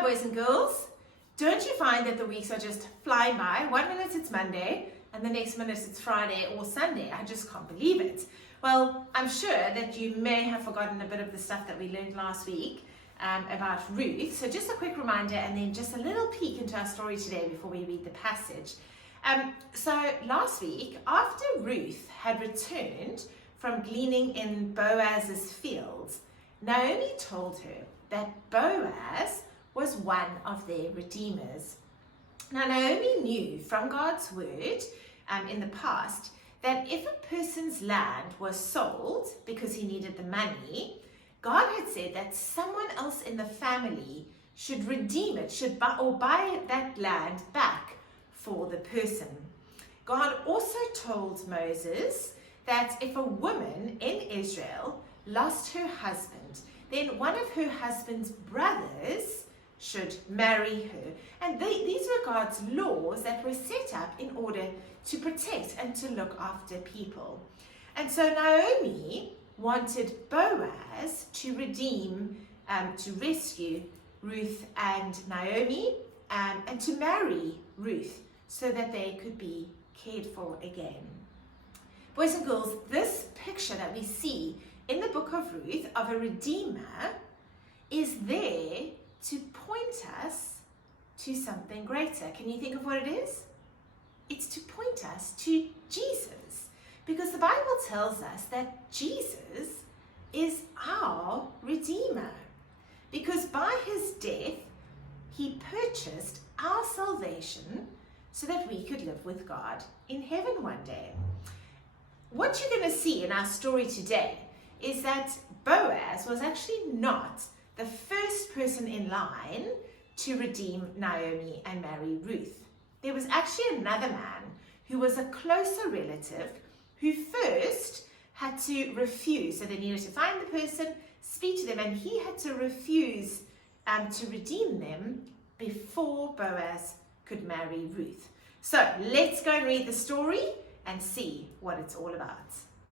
Hi boys and girls. Don't you find that the weeks are just flying by? 1 minute it's Monday and the next minute it's Friday or Sunday. I just can't believe it. Well, I'm sure that you may have forgotten a bit of the stuff that we learned last week about Ruth. So just a quick reminder and then just a little peek into our story today before we read the passage. So last week, after Ruth had returned from gleaning in Boaz's fields, Naomi told her that Boaz was one of their redeemers. Now, Naomi knew from God's word in the past that if a person's land was sold because he needed the money, God had said that someone else in the family should redeem it, should buy that land back for the person. God also told Moses that if a woman in Israel lost her husband, then one of her husband's brothers should marry her. And these were God's laws that were set up in order to protect and to look after people. And so Naomi wanted Boaz to redeem, to rescue Ruth and Naomi, and to marry Ruth so that they could be cared for again. Boys and girls, this picture that we see in the book of Ruth of a redeemer is there to point us to something greater. Can you think of what it is? It's to point us to Jesus, because the Bible tells us that Jesus is our Redeemer, because by his death he purchased our salvation so that we could live with God in heaven one day. What you're going to see in our story today is that Boaz was actually not the first person in line to redeem Naomi and marry Ruth. There was actually another man who was a closer relative who first had to refuse. So they needed to find the person, speak to them, and he had to refuse to redeem them before Boaz could marry Ruth. So let's go and read the story and see what it's all about.